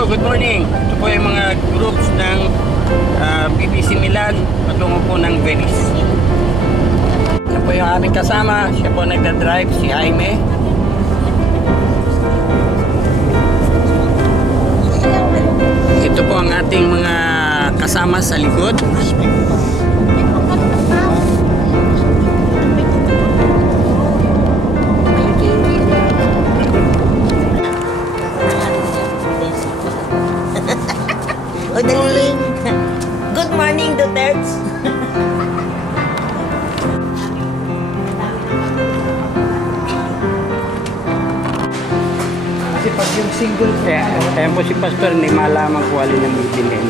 Hello, good morning. Ito po yung mga groups ng BBC Milan patungo po ng Venice. Ito po yung aming kasama. Siya po nagdadrive, si Jaime. Ito po ang ating mga kasama sa likod. Good morning, Duterte. Kasi pag yung single Kaya po si Pastor, hindi malaman kung alin ang bibilhin.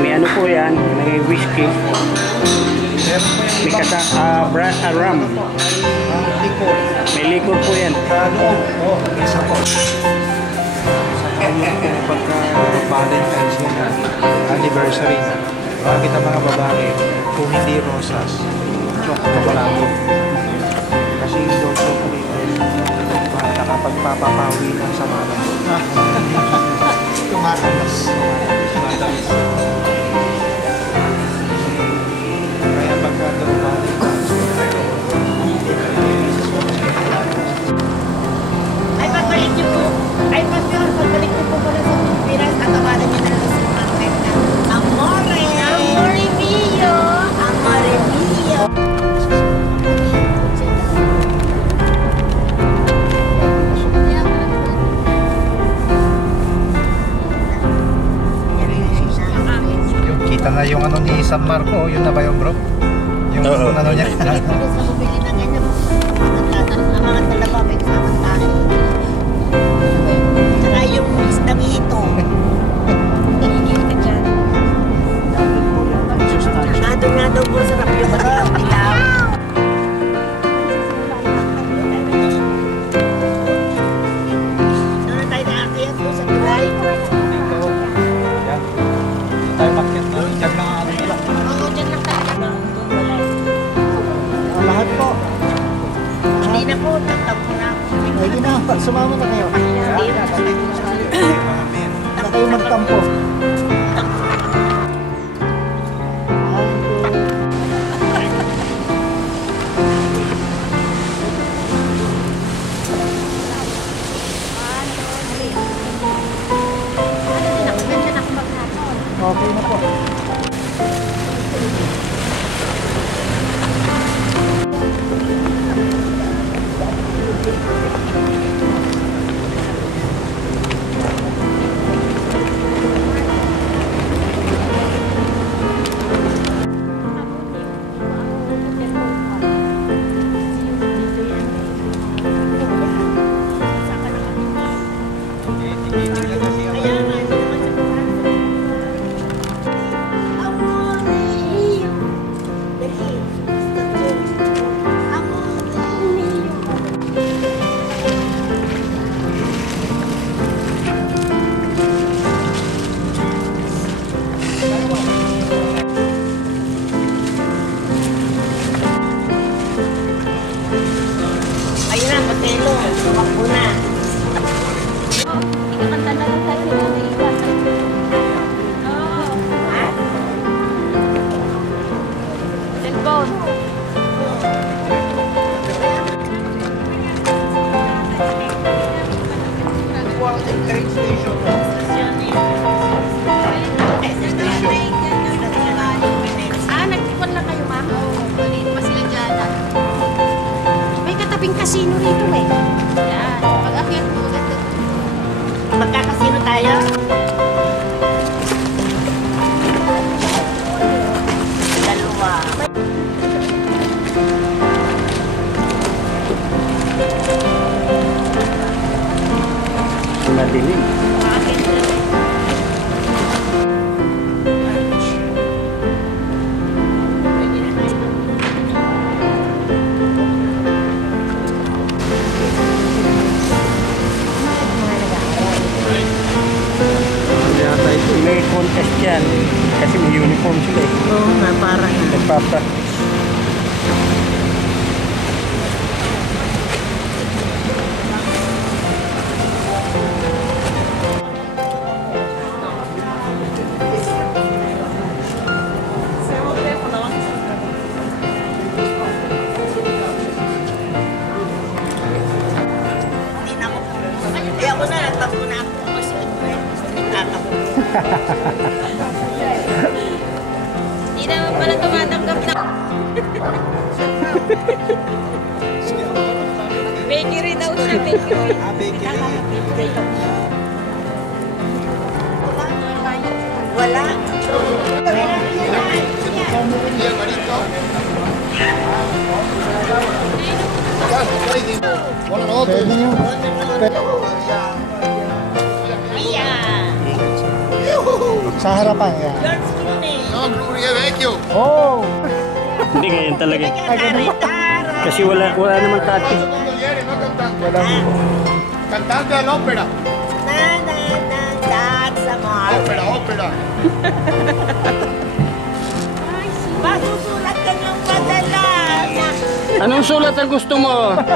May ano po yan, may whiskey. May rum. likod. May liquor po yan. Isa po. Pagka Valentine's yan, anniversary, bakit ang mga babae, kung hindi rosas, chocolate. Kasi yung chocolate, nakapagpapapawi ng sama ng tumatalas. Kaya pagka Valentine's, Ay, pagbalik niyo po. Ay, pagbalik niyo po pala sa Pilipinas, tatawanan niyo na lang si Martin na Amore! Amore mio! Amore mio! yung kita na yung ano ni San Marco, yun na ba yung bro? Yung ano niya? Pilipinas na bumili na ganyan. Ang mga dalawa may kasamang tayo. Tsaka yung isdang ito. Nado nga daw po sarap yung matilaw nila. Doon na tayo nakakayat po sa tulay. Dito. Yan. Tayo makyat na. Diyan lang ang ano nila. Oo, dyan lang tayo. Doon wala. Lahat po. Hindi na po, tatampo na ako. Pwede na. Sumama na kayo. Na kayo magtampo. Okay na po. Ayun na, Matelo. Tumakbo na. Ikakanta na lang tayo nila na iba. Ha? Cellphone. Nagtipon lang kayo, ma? Oo, maliit pa sila dyan. May katabing kasino rito eh. Yan. Pag-akyat mo, ganda. Magkakasino tayo? Dalawa. Madilim. May contest yan. Kasi may uniform sila eh. Oo nga, parang Nagpa-practice. Hindi naman pala tumatanggap na. Bakery daw siya, bakery. Wala. Pwede nyo. Mia. Sa harapan yan. Oh! Hindi ganyan talaga. Tara. Kasi wala namang cutting. Wala mo. Cantante all'opera. Na na na danza more. Opera. Masusulat ka ng madalas. Anong sulat ang gusto mo? Huwag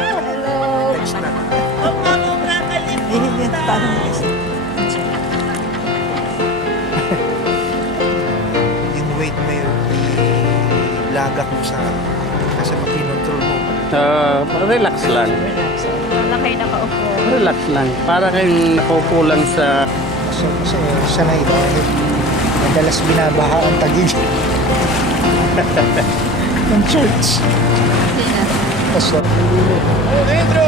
mo akong nakalimutan. Yung weight mo yun, ilagak mo sa kasi makinontrol mo. Relax lang. Wala kayo nakaupo. Relax lang. Para kayong nakaupo lang sa... Kasi sanay dahil madalas binabaha ang tagig. Yung church. Kasi Dentro.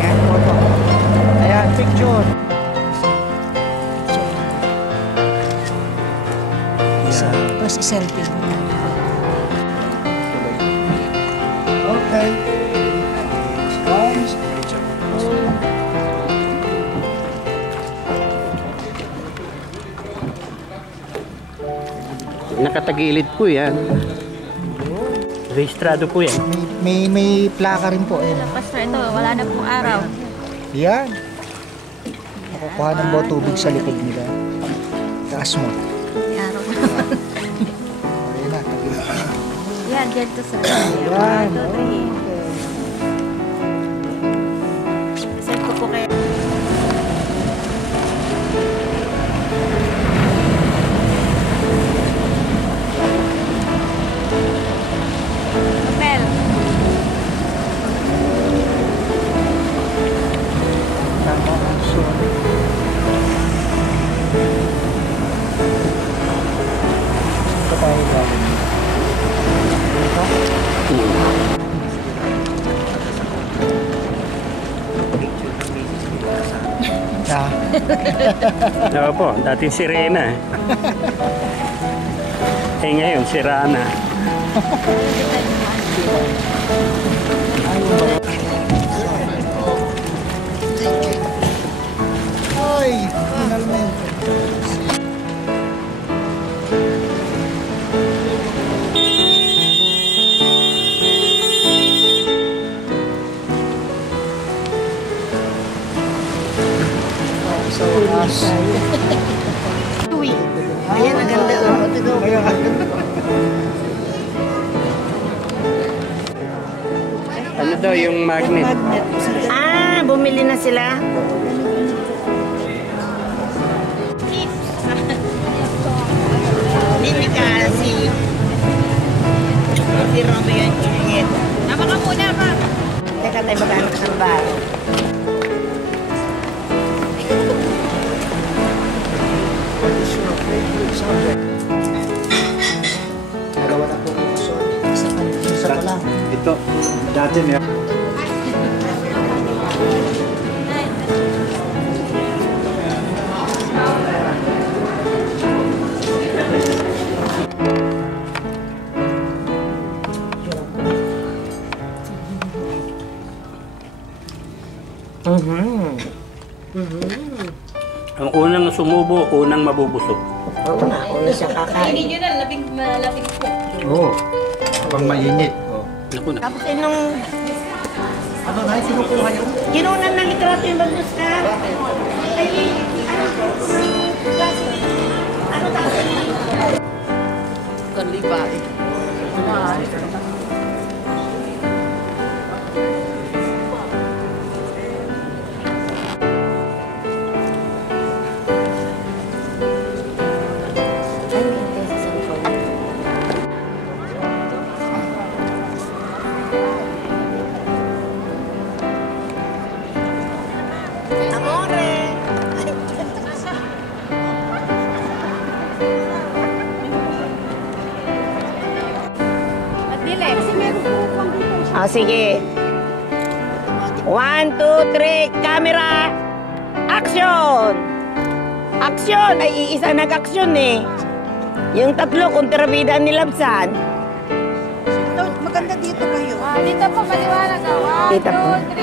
ayan, photo. Ayan, picture. Tapos i-selfie. Okay. Comes. Nakatagilid po yan. Rehistrado po yan. May plaka rin po. Ayan. Pastor, ito, wala na pong araw. Yan. Makukuha ng bawa tubig sa likod nila. Taas mo. May araw na. Ayan na, tagilid. Yan, ganito sa Yan. 1, 2, 3. Set ko po kayo. Mel. Tama ang sun. Ito tayo gawin. Ito. Ah, Oo po, dating si Rena. Eh ngayon, si Rana. Ay, finalmente. Sa wakas. Ayan, ang ganda. Ano daw yung magnet? Ah, bumili na sila. Hindi kasi si Romeo and Juliet. Tama ka muna, ma. Teka tayo mag-anak ng baro. What is your favorite subject? Dalawa na po mga son. Isa pa lang. Ito, dati may Ang unang sumubo, unang mabubusog. Oo nga, una siya kakain. Hindi nyo na, malabing po. Oo. Habang mainit. Oh. Naku na. Tapos nung Ano na, kinukuha niyo? kinunan ng litrato yung bagus ka. Ay, ano tapos? Kalibay. O, sige. 1, 2, 3, camera! Action! Action! Ay, isa nag-action eh. Yung tatlo, kontrabida ni Labsan. Maganda dito kayo. Dito po, maliwanag. 1, Dito po. 2,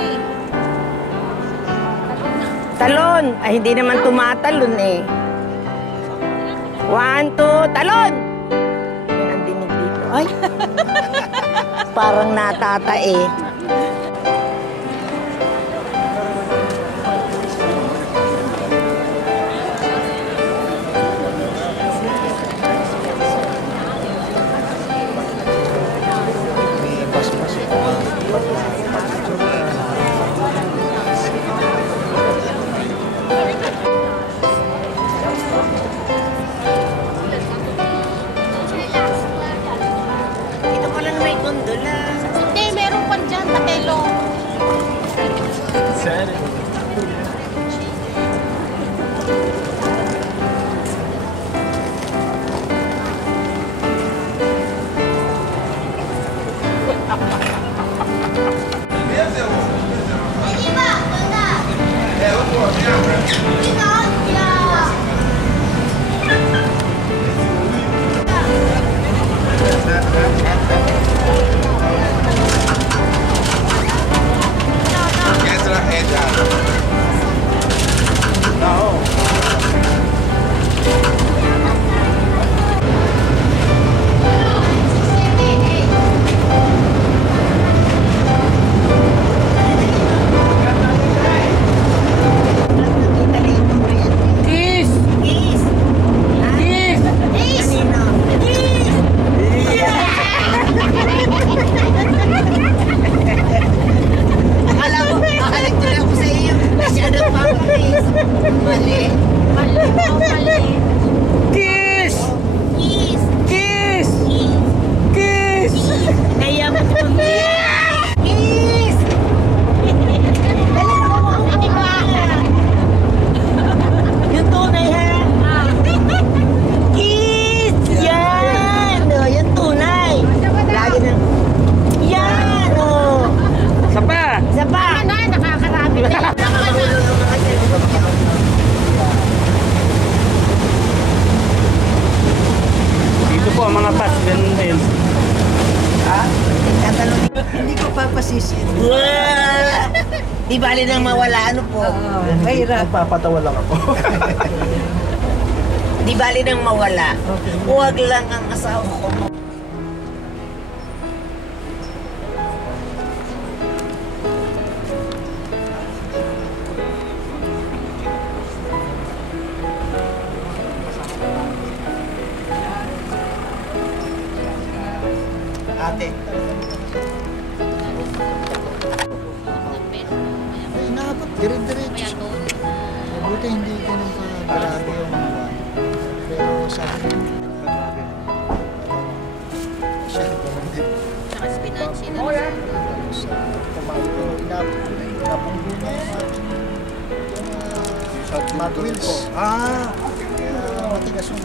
3. Talon! Ay, hindi naman tumatalon eh. 1, 2, talon! Yan ang dinig dito. Ay! Parang natatae. May bas-bas eh. Dito pa lang may gondola. Hindi, meron pa dyan, patelo. Kiss! Kiss! Kiss! Kanino? Kiss! Akala ko, tuloy ako sa iyo. Masyado pa ako, kiss. Mali. Mali po, mali. Kiss! Kiss! Kiss! Kiss! Kiss! Kaya mo kiss! Dali na ako. Hindi ba? Yung tunay ha? Kiss! Yan! O, yung tunay. Lagi na. Yan! O. Isa pa! Isa pa. Na, nakakarami na. Dito po ang mga pass. Ganun din. Hindi ko papasisin. Di bali nang mawala. Ano po? Nagpapatawa lang ako. Di bali nang mawala. Huwag lang ang asawa ko. Ate. Ay, inaabot. Dire-diretso. Buti hindi ganun ka grabe yung mga. Pero sa akin, grabe na. Siya, ganun din. Saka spinach na. Tapos, tomato, inabot ko na yung napanggo na yung ating yung Hot Wheels. Kaya matigas yung